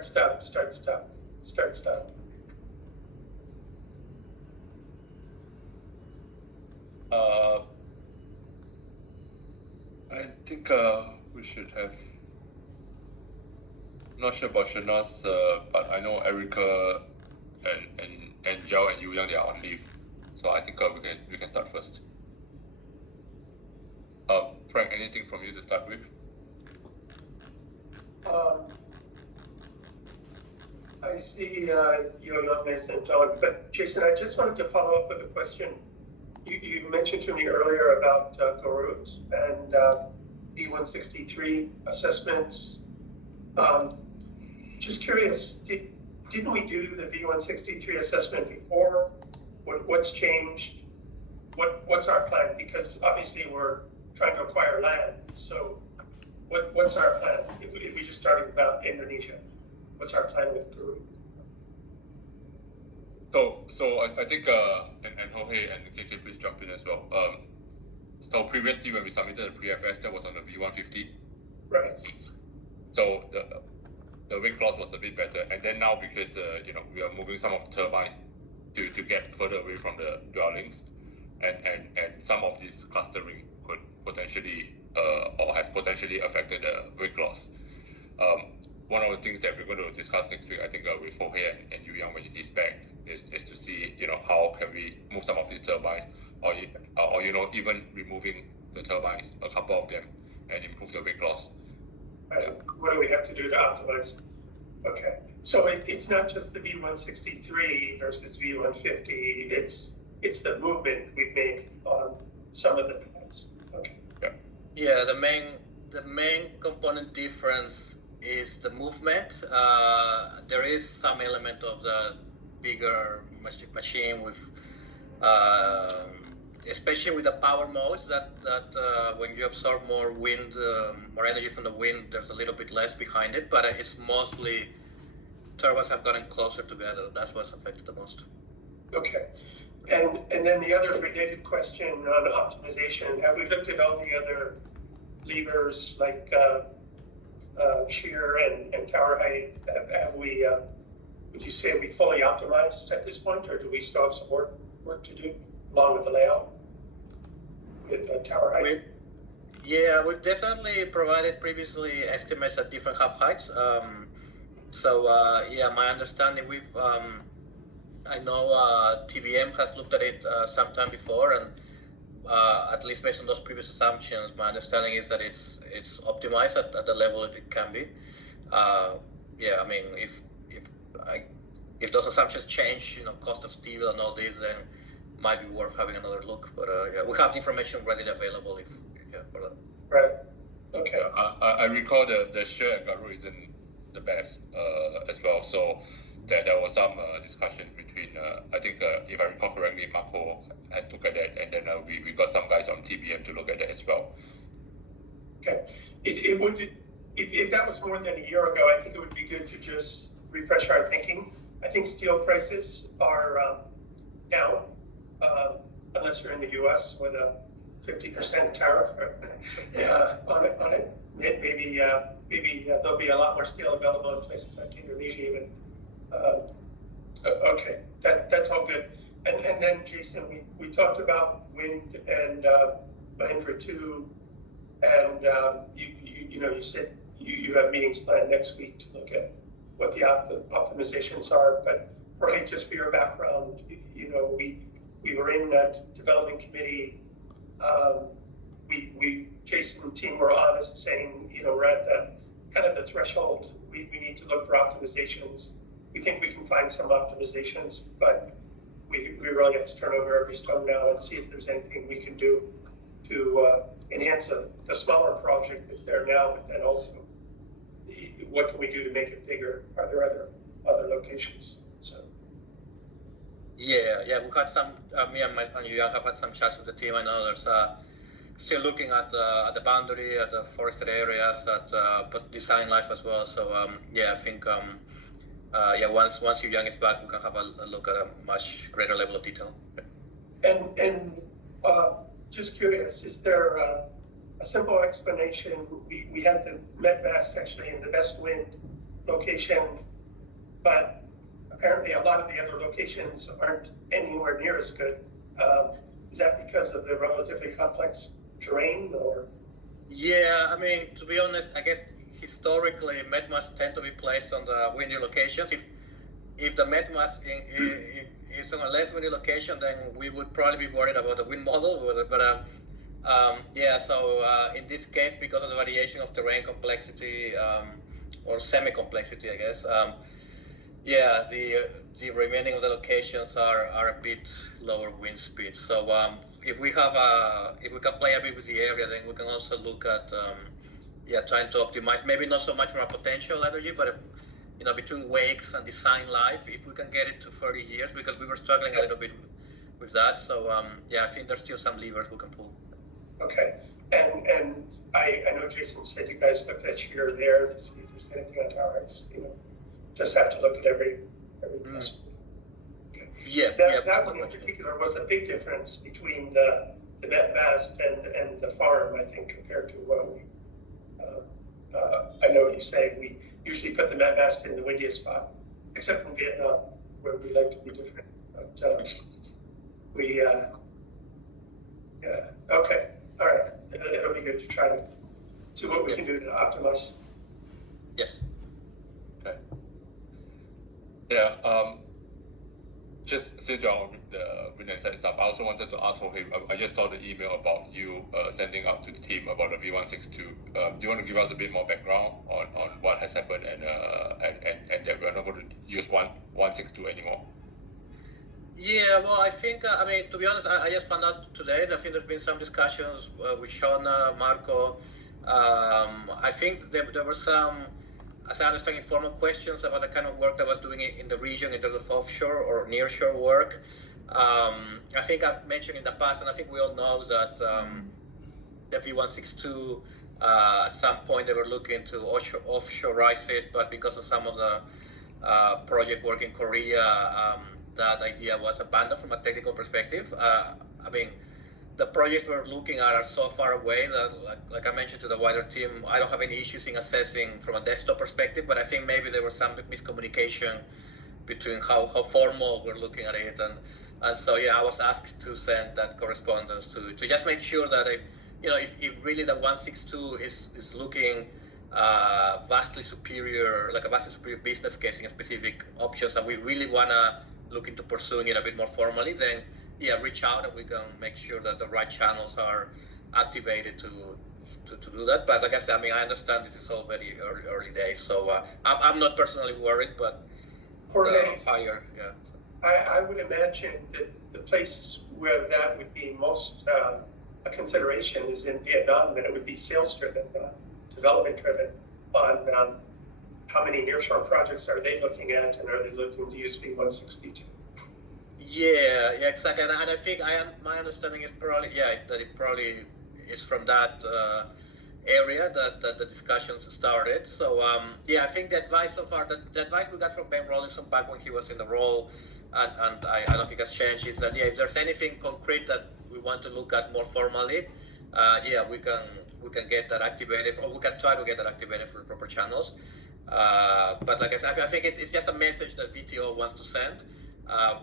Stop. I think we should have. Not sure about Shanas, but I know Erica and Zhao and Yu Yang, they are on leave, so I think we can start first. Frank, anything from you to start with? I see Yu Yang and Zhao, but Jason, I just wanted to follow up with a question. You mentioned to me earlier about Garut and V163 assessments. Just curious, didn't we do the V163 assessment before? What's changed? What's our plan? Because obviously we're trying to acquire land. So what's our plan? If we just started about Indonesia, what's our plan with Garut? So I think and Jorge and KK, please jump in as well. So previously when we submitted the pre-FS, that was on the V150. Right. So the wind clause was a bit better, and then now because we are moving some of the turbines to get further away from the dwellings, and some of this clustering could potentially or has potentially affected the wind clause. One of the things that we're going to discuss next week, I think, with Jorge and Yu Yang when he's back, is to see how can we move some of these turbines, or even removing the turbines, a couple of them, and improve the wind clause. What do we have to do to optimize? Okay, so it's not just the V163 versus V150. It's the movement we've made on some of the plants. Okay. Yeah. The main component difference is the movement. There is some element of the bigger machine with, especially with the power modes, that when you absorb more wind, more energy from the wind, there's a little bit less behind it, but it's mostly turbines have gotten closer together. That's what's affected the most. Okay. And then the other related question on optimization, have we looked at all the other levers like shear and tower height? Have we, would you say we fully optimized at this point, or do we still have some work to do along with the layout with tower height? We've definitely provided previously estimates at different hub heights. My understanding, I know TBM has looked at it sometime before, and at least based on those previous assumptions, my understanding is that it's optimized at the level it can be. I mean, if those assumptions change, cost of steel and all this, then it might be worth having another look. But we have the information readily available for that. Right. Okay. I recall the shear at Garut isn't the best as well. So there was some discussions between, I think if I recall correctly, Marco has looked at that, and then we got some guys on TBM to look at that as well. Okay. It would, if that was more than a year ago, I think it would be good to just refresh our thinking. I think steel prices are down, unless you're in the U.S. with a 50% tariff on it. Maybe there'll be a lot more steel available in places like Indonesia even. Okay, that's all good. And then Jason, we talked about wind and Mahindra 2, and you said you have meetings planned next week to look at what the optimizations are. But right, just for your background, we were in that development committee. Jason and team were honest, saying we're at the kind of the threshold. We need to look for optimizations. We think we can find some optimizations, but we really have to turn over every stone now and see if there's anything we can do to enhance the smaller project that's there now, but then also what can we do to make it bigger? Are there other locations? So. Yeah, we had some. Me and you have had some chats with the team. I know there's still looking at the boundary, at the forested areas, at design life as well. So I think once Yu Yang is back, we can have a look at a much greater level of detail. And just curious, is there a simple explanation? We had the met mass actually in the best wind location, but apparently a lot of the other locations aren't anywhere near as good. Is that because of the relatively complex terrain, or? Yeah, I mean, to be honest, I guess historically med masts tend to be placed on the windy locations. If the med mast is on a less windy location, then we would probably be worried about the wind model. But yeah, so in this case, because of the variation of terrain complexity or semi-complexity, I guess, yeah, the remaining of the locations are a bit lower wind speed. So if we can play a bit with the area, then we can also look at yeah, trying to optimize, maybe not so much from a potential energy, but you know, between wakes and design life, if we can get it to 30 years, because we were struggling a little bit with that. So yeah, I think there's still some levers we can pull. Okay, and I know Jason said you guys looked at here or there to see if there's anything on towers. You know, just have to look at every. Okay. Yeah, that one in particular was a big difference between the met mast and the farm, I think, compared to what we. I know what you say. We usually put the met mast in the windiest spot, except from Vietnam, where we like to be different. But we, yeah, okay, all right. It'll be good to try to see what we can do to optimize. Yes. Okay. Yeah. Just since you're on the wind and side stuff, I also wanted to ask Jorge. I just saw the email about you sending out to the team about the V162. Do you want to give us a bit more background on what has happened and that we're not going to use 162 anymore? Yeah, well, I think, I mean, to be honest, I just found out today. I think there's been some discussions with Shauna, Marco. I think there were some, as I understand, informal questions about the kind of work that I was doing in the region in terms of offshore or nearshore work. I think I've mentioned in the past, and I think we all know that the V162, at some point they were looking to offshorize it, but because of some of the project work in Korea, that idea was abandoned from a technical perspective. I mean, the projects we're looking at are so far away that, like I mentioned to the wider team, I don't have any issues in assessing from a desktop perspective, but I think maybe there was some miscommunication between how formal we're looking at it. And so, yeah, I was asked to send that correspondence to just make sure that, if really the 162 is looking vastly superior, like a vastly superior business case in specific options, and we really want to look into pursuing it a bit more formally, then yeah, reach out and we can make sure that the right channels are activated to do that. But like I said, I mean, I understand this is all very early days, so I'm not personally worried, but Jorge, higher, yeah. I would imagine that the place where that would be most a consideration is in Vietnam, that it would be sales driven, development driven on how many nearshore projects are they looking at, and are they looking to use V162? Yeah, exactly. And I think my understanding is probably, that it probably is from that area that the discussions started. So yeah, I think the advice so far, the advice we got from Ben Rollinson back when he was in the role, and I don't think has changed, is that if there's anything concrete that we want to look at more formally, yeah, we can get that activated, or we can try to get that activated for the proper channels. But like I said, I think it's just a message that VTO wants to send.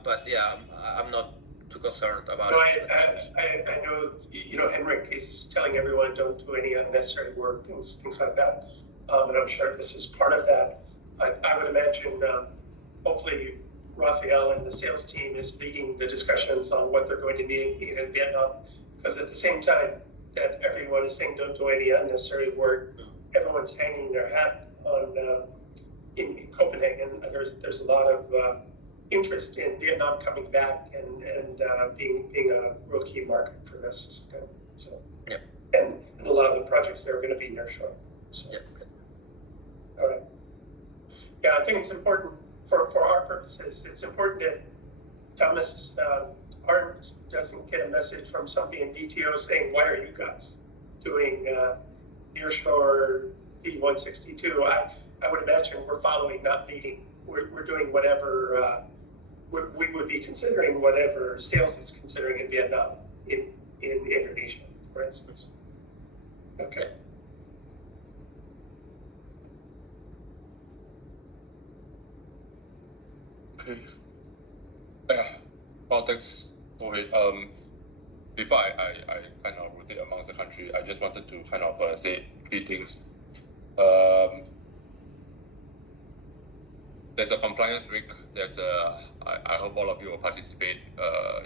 But yeah, I'm not too concerned about it. I know, Henrik is telling everyone don't do any unnecessary work, things like that. And I'm sure this is part of that. I would imagine, hopefully, Rafael and the sales team is leading the discussions on what they're going to need in Vietnam. Because at the same time that everyone is saying don't do any unnecessary work, everyone's hanging their hat on in Copenhagen. There's a lot of interest in Vietnam coming back and being a real key market for this. So, yeah. And a lot of the projects there are going to be nearshore. So, yeah. All right. Yeah, I think it's important for our purposes. It's important that Thomas Arndt doesn't get a message from somebody in VTO saying, "Why are you guys doing nearshore V162?" I would imagine we're following, not leading. We're doing whatever. We would be considering whatever sales is considering in Vietnam, in Indonesia, for instance. Okay. Okay. Yeah. Well, thanks for it. Before I kind of rotate amongst the country, I just wanted to kind of say 3 things. There's a compliance week that I hope all of you will participate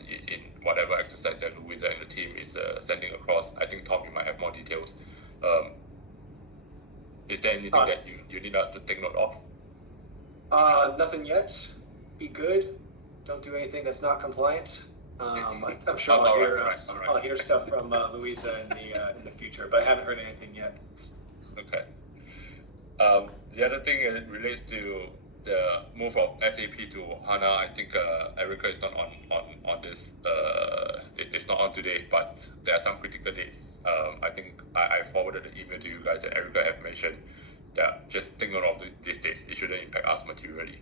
in whatever exercise that Louisa and the team is sending across. I think Tom, you might have more details. Is there anything that you need us to take note of? Nothing yet. Be good. Don't do anything that's not compliant. I'm sure I'll hear stuff from Louisa in the future, but I haven't heard anything yet. Okay. The other thing relates to the move of SAP to HANA. I think Erica is not on this. It's not on today, but there are some critical dates. I think I forwarded the email to you guys that Erica have mentioned that just take note of these dates. It shouldn't impact us materially.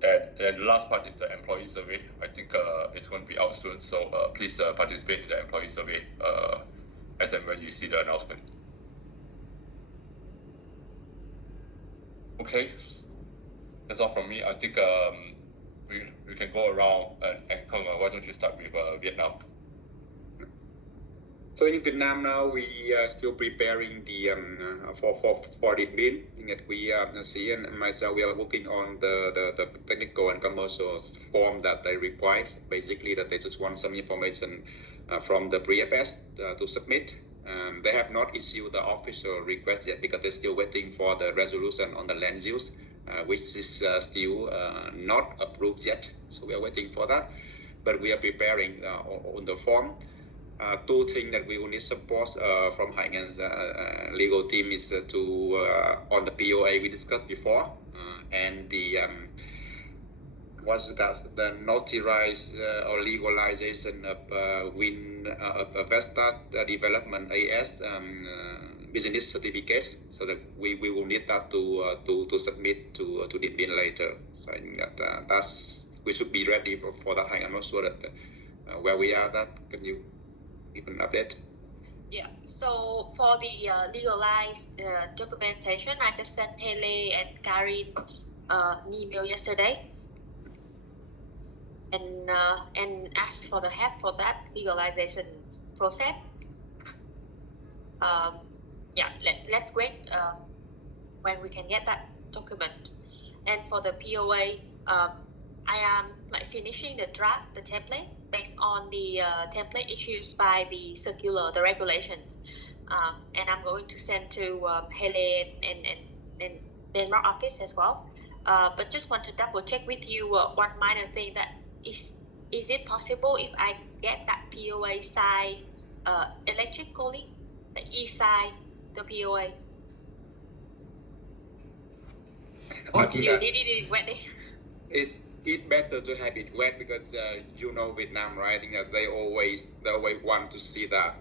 And the last part is the employee survey. I think it's going to be out soon, so please participate in the employee survey as and when you see the announcement. Okay, that's all from me. I think we can go around and Kong, why don't you start with Vietnam? So in Vietnam now we are still preparing the for the bid. That we see and myself we are working on the technical and commercial form that they require. Basically, that they just want some information from the pre-FS to submit. They have not issued the official request yet because they're still waiting for the resolution on the land use, which is still not approved yet. So we are waiting for that. But we are preparing on the form. 2 things that we will need support from Hai Nguyen's legal team is on the POA we discussed before, and the the notarized or legalization of Vestas Development AS business certificates, so that we will need that to submit to the bin later. So I think that we should be ready for that. I'm not sure that where we are. That can you give an update? Yeah. So for the legalized documentation, I just sent Hele and Karin an email yesterday. And asked for the help for that legalization process. Let's wait when we can get that document. And for the POA, I am finishing the draft, the template based on the template issued by the circular, the regulations, and I'm going to send to Hele and Denmark office as well. But just want to double check with you one minor thing that. Is it possible if I get that POA signed electrically, the e-sign the POA? Or do you need it wet? It's better to have it wet because Vietnam, right? I think that they always want to see that.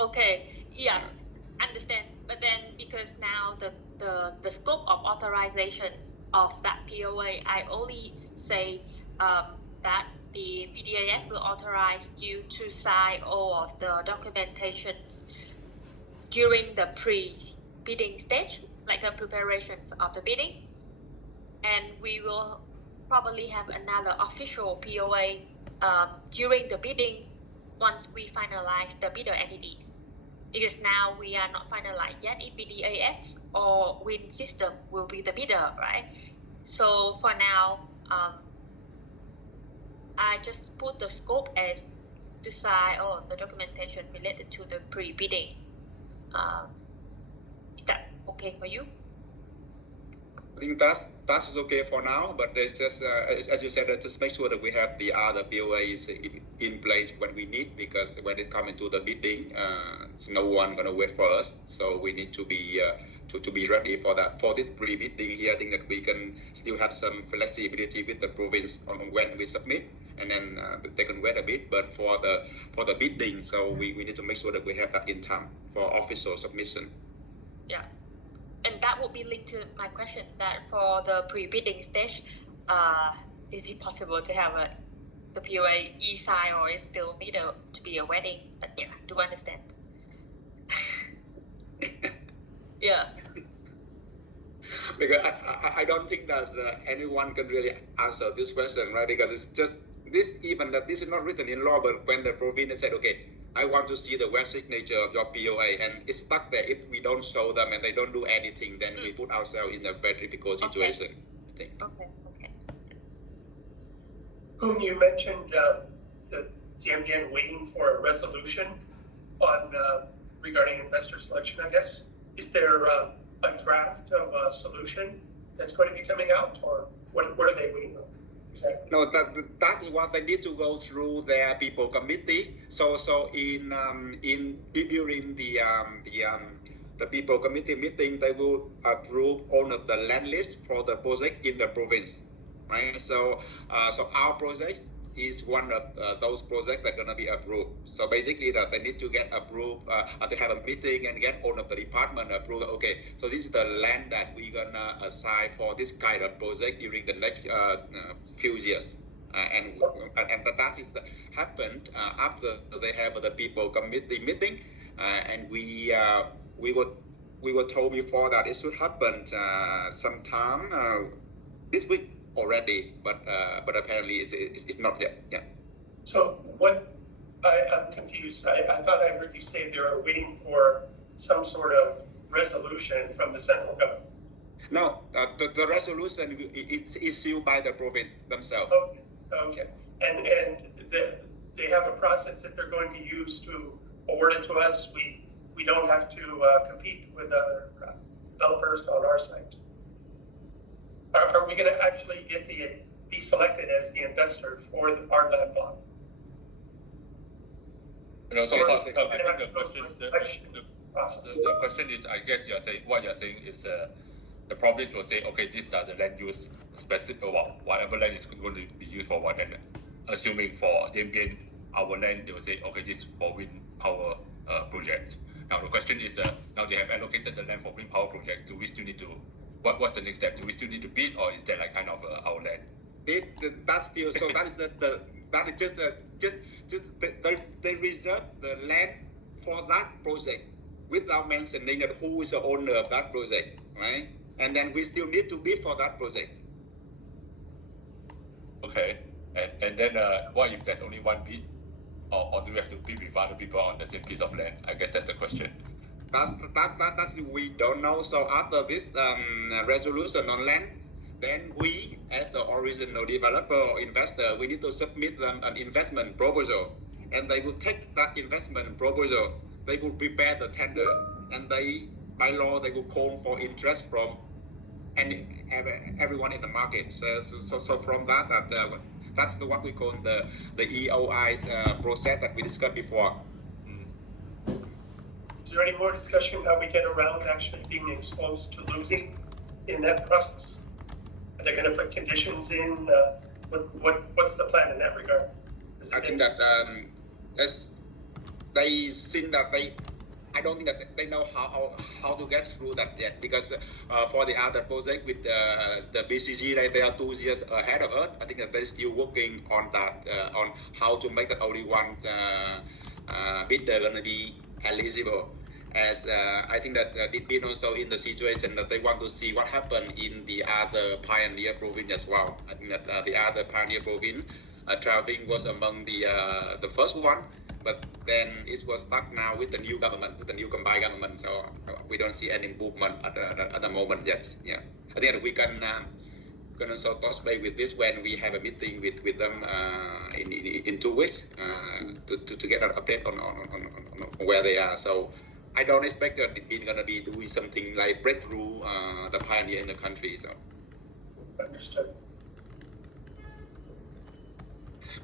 Okay, yeah, understand. But then because now the scope of authorization of that POA, I only say that the VDAS will authorize you to sign all of the documentations during the pre-bidding stage, like the preparations of the bidding. And we will probably have another official POA during the bidding once we finalize the bidder entities. Because now we are not finalized yet if VDAS or Wind System will be the bidder, right? So for now, I just put the scope as to sign all the documentation related to the pre-bidding. Is that okay for you? I think that is okay for now, but it's just as you said, just make sure that we have the other POAs in place when we need, because when it comes into the bidding, no one gonna wait for us. So we need to be ready for that. For this pre-bidding here, I think that we can still have some flexibility with the province on when we submit, and then they can wait a bit. But for the bidding, so we need to make sure that we have that in time for official submission. Yeah. And that will be linked to my question that for the pre-bidding stage, is it possible to have the POA e-sign, or is still need to be a wedding? But yeah, do understand. Yeah. because I don't think that anyone can really answer this question, right? Because it's just this, even that this is not written in law, but when the province said, okay, I want to see the wet signature of your POA, and it's stuck there. If we don't show them and they don't do anything, then we put ourselves in a very difficult situation, I think. Okay. Whom you mentioned the DMDN waiting for a resolution on regarding investor selection, I guess. Is there a draft of a solution that's going to be coming out, or what are they waiting on exactly? No, that is what they need to go through their people committee. So during the people committee meeting, they will approve all of the land list for the project in the province, right? So our project is one of those projects that are going to be approved. So basically that they need to get approved, they have a meeting and get all of the department approved. Okay, so this is the land that we're going to assign for this kind of project during the next few years. And that is happened after they have the people committee meeting, and we were told before that it should happen sometime this week already, but apparently it's not yet. Yeah. So what? I'm confused. I thought I heard you say they were waiting for some sort of resolution from the central government. No, the resolution is issued by the province themselves. Okay. And they have a process that they're going to use to award it to us. We don't have to compete with other developers on our site. Are we going to actually be selected as the investor for our land bond? So Or I is it think gonna have the to go question through is a selection process? the question is, I guess what you're saying is the province will say, okay, these are the land use specific, whatever land is going to be used for what, and assuming for DMPN, our land, they will say, okay, this is for wind power project. Now the question is, now they have allocated the land for wind power project. Do we still need to? What's the next step? Do we still need to bid, or is that like kind of our land? That's still so. That is just they reserve the land for that project without mentioning that who is the owner of that project, right? And then we still need to bid for that project. Okay, and then what if there's only one bid, or do we have to bid with other people on the same piece of land? I guess that's the question. That's we don't know. So after this resolution on land, then we, as the original developer or investor, we need to submit them an investment proposal, and they will take that investment proposal. They will prepare the tender, and they, by law, they will call for interest from everyone in the market. So from that's what we call the EOI process that we discussed before. Is there any more discussion how we get around actually being exposed to losing in that process? Are they going to put conditions in? What's the plan in that regard? I think that as they think that I don't think that they know how to get through that yet, because for the other project with the BCG, they are 2 years ahead of us. I think that they're still working on that, on how to make that only one bidder going to be eligible. As I think that it been also in the situation that they want to see what happened in the other pioneer province as well. I think that the other pioneer province, Traveling was among the first one, but then it was stuck now with the new government, with the new combined government. So we don't see any movement at the moment yet. Yeah, I think that we can also touch base with this when we have a meeting with them in 2 weeks to get an update on where they are. So I don't expect that it's going to be doing something like breakthrough the pioneer in the country. So Understood.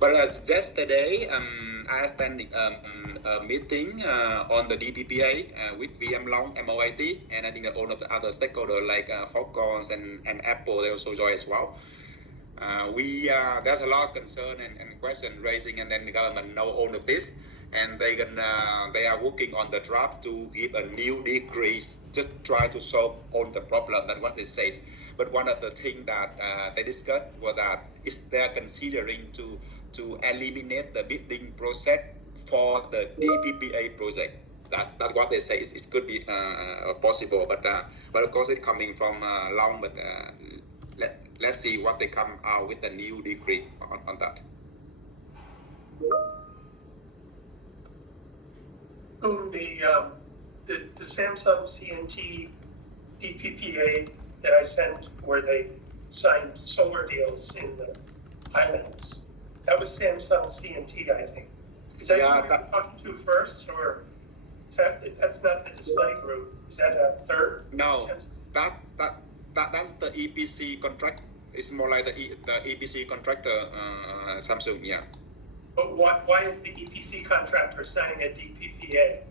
But yesterday, I attended a meeting on the DPPA with VM Long, MOIT, and I think that all of the other stakeholders like Foxconn and Apple, they also joined as well. There's a lot of concern and question raising, and then the government know all of this, and they are working on the draft to give a new decree, just try to solve all the problem. That's what it says. But one of the things that they discussed was that is they're considering to eliminate the bidding process for the DPPA project. that's what they say. It could be possible, but of course it's coming from long. But let's see what they come out with the new decree on that. The Samsung CNT DPPA that I sent, where they signed solar deals in the Highlands, that was Samsung CNT, I think. Is that who we were talking to first, or is that's not the display group? Is that a third? No, that's the EPC contract. It's more like the EPC contractor, Samsung. Yeah. But why is the EPC contractor signing a DPPA?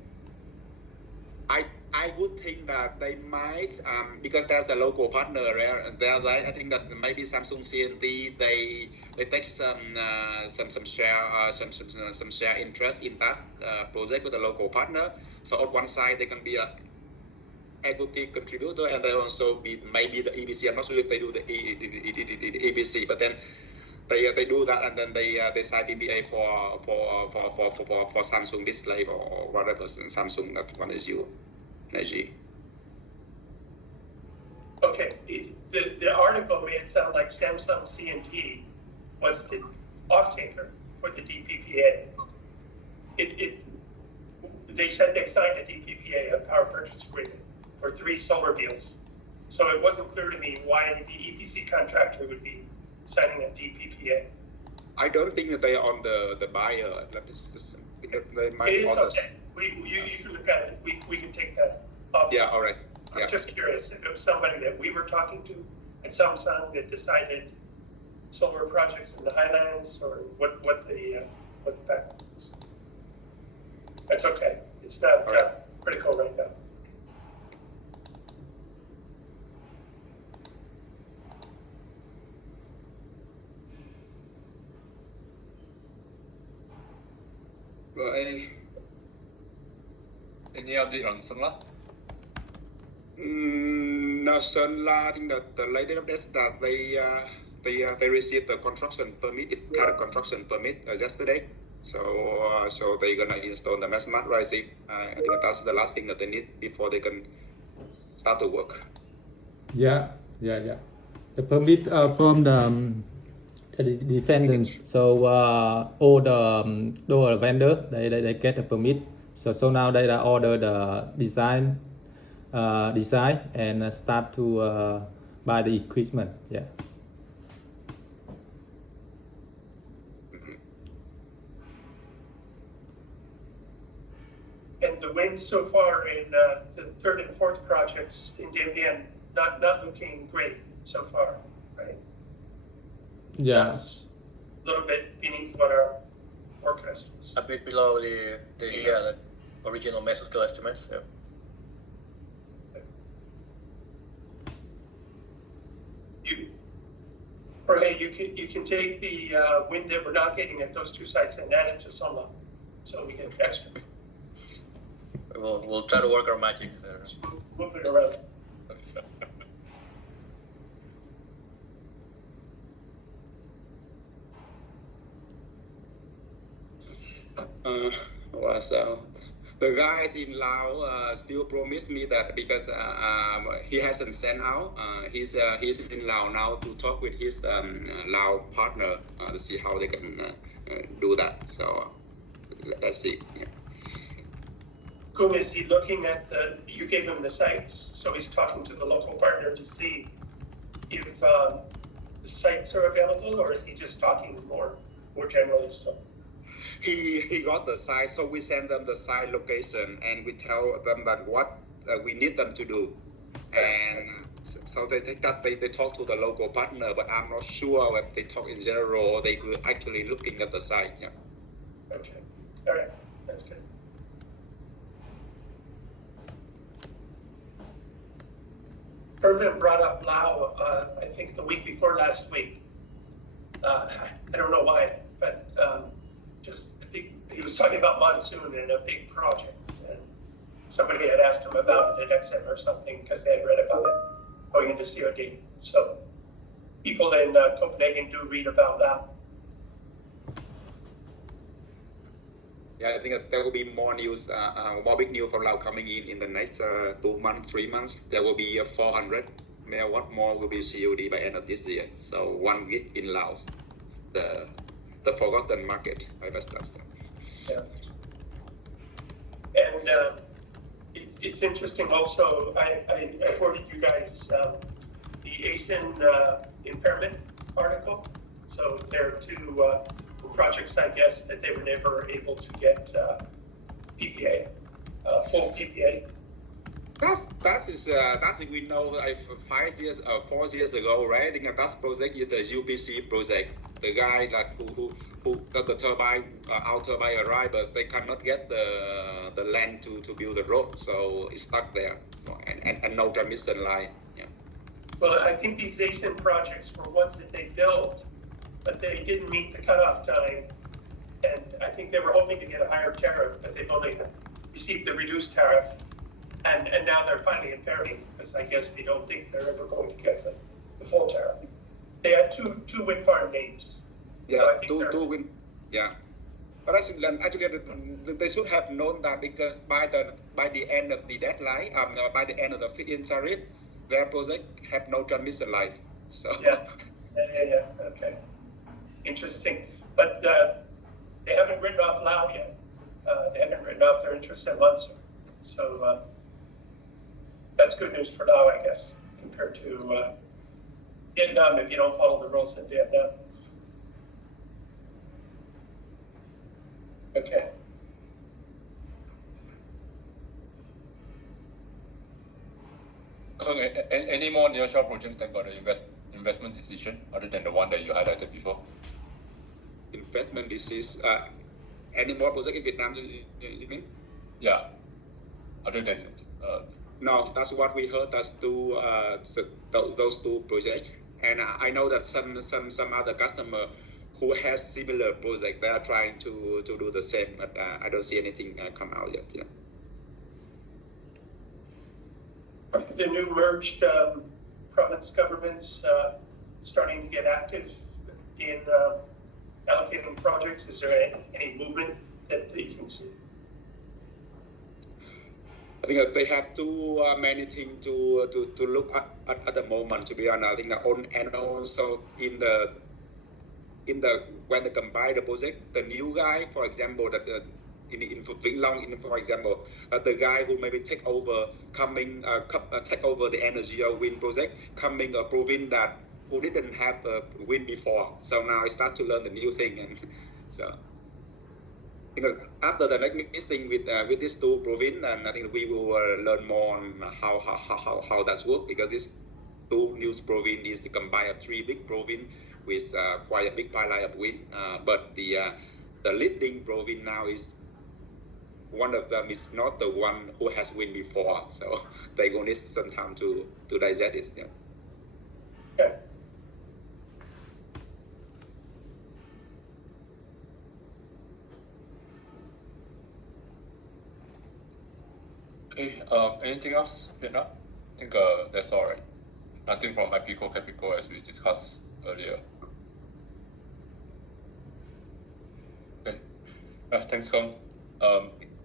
I would think that they might, because there's a local partner there. I think that maybe Samsung CNT they take some share some share interest in that project with a local partner. So on one side they can be a equity contributor, and they also be maybe the EPC. I'm not sure if they do the EPC, but then they do that, and then they sign PPA for Samsung display or whatever Samsung that one is you. Energy. Okay, the article made it sound like Samsung CNT was the off-taker for the DPPA. They said they signed a DPPA, a power purchase agreement, for 3 solar deals. So it wasn't clear to me why the EPC contractor would be signing a DPPA. I don't think that they are on the buyer. They might It is on okay. You can look at it. We can take that off. Yeah, all right. I was just curious if it was somebody that we were talking to at Samsung that decided solar projects in the Highlands, or what the background was. That's okay. It's not critical right now. Right. Any update on Sunla? No, Sunla. I think that the latest update is that they received the construction permit. It's kind of construction permit yesterday. So they're gonna install the smart rising. I think that's the last thing that they need before they can start to work. Yeah. The permit from the defendants. So all the vendor they get a permit. So now they order the design and start to buy the equipment. Yeah. And the wins so far in the 3rd and 4th projects in Dien Bien, not looking great so far, right? Yeah. That's a little bit beneath what our forecast was. A bit below the original mesoscale estimates. Yeah. You can take the wind that we're not getting at those 2 sites and add it to Sunla, so we get extra. We'll try to work our magic there. Let's move it around. So the guys in Laos still promise me that because he hasn't sent out. He's in Laos now to talk with his Lao partner to see how they can do that. So let's see. Yeah. Kum, is he looking at you gave him the sites, so he's talking to the local partner to see if the sites are available, or is he just talking more generally still? He got the site, so we send them the site location and we tell them that what we need them to do. And so they talk to the local partner, but I'm not sure if they talk in general or they were actually looking at the site. Yeah. Okay. All right. That's good. Irvin brought up Lao, I think the week before last week. I don't know why, but he was talking about monsoon and a big project. And somebody had asked him about it at XM or something because they had read about it going into COD. So people in Copenhagen do read about that. Yeah, I think that there will be more news, more big news from Laos coming in the next 2 months, 3 months. There will be 400 megawatt more will be COD by end of this year. So 1 gig in Laos, the forgotten market by Vestas. Yeah. And it's interesting also, I forwarded you guys the ASIN impairment article. So there are two projects, I guess, that they were never able to get PPA, full PPA. That's we know 4 years ago, right? I think that project is the UPC project. The guy that who got the turbine, our turbine arrived, but they cannot get the land to build the road, so it's stuck there, and no transmission line. Yeah. Well, I think these ASIN projects were ones that they built, but they didn't meet the cutoff time, and I think they were hoping to get a higher tariff, but they've only received the reduced tariff, and now they're finally impairing because I guess they don't think they're ever going to get the full tariff. They had two wind farm names. Yeah, so two wind. Yeah, but actually they should have known that because by the end of the deadline, by the end of the feed-in tariff, their project have no transmission line. So yeah. Okay, interesting. But they haven't written off Laos yet. They haven't written off their interest in Munster. So that's good news for Laos, I guess, compared to Vietnam if you don't follow the rules in Vietnam. Okay. Any more nearshore projects that got an investment decision other than the one that you highlighted before? Investment decision. Any more project in Vietnam? You mean? Yeah. Other than. No, that's what we heard. That's those two projects, and I know that some other customer who has similar project, they are trying to do the same, but I don't see anything come out yet. Yeah. The new merged province governments starting to get active in allocating projects. Is there any movement that you can see? I think that they have too many things to look at the moment. To be honest, I think that and also in the when they combine the project, the new guy, for example, that in Vĩnh Long, for example, the guy who maybe take over the energy wind project, coming a province that who didn't have wind before, so now I start to learn the new thing, and so. After the next meeting with these two provinces, and I think we will learn more on how that's work, because these two new provinces is combine 3 big province with quite a big pipeline of wind. But the leading province now is one of them is not the one who has wind before, so they're going to need some time to digest it. Yeah. Okay. Okay. Anything else, Vietnam? I think that's all right. Nothing from Epico Capico as we discussed earlier. Okay. Thanks, Kong.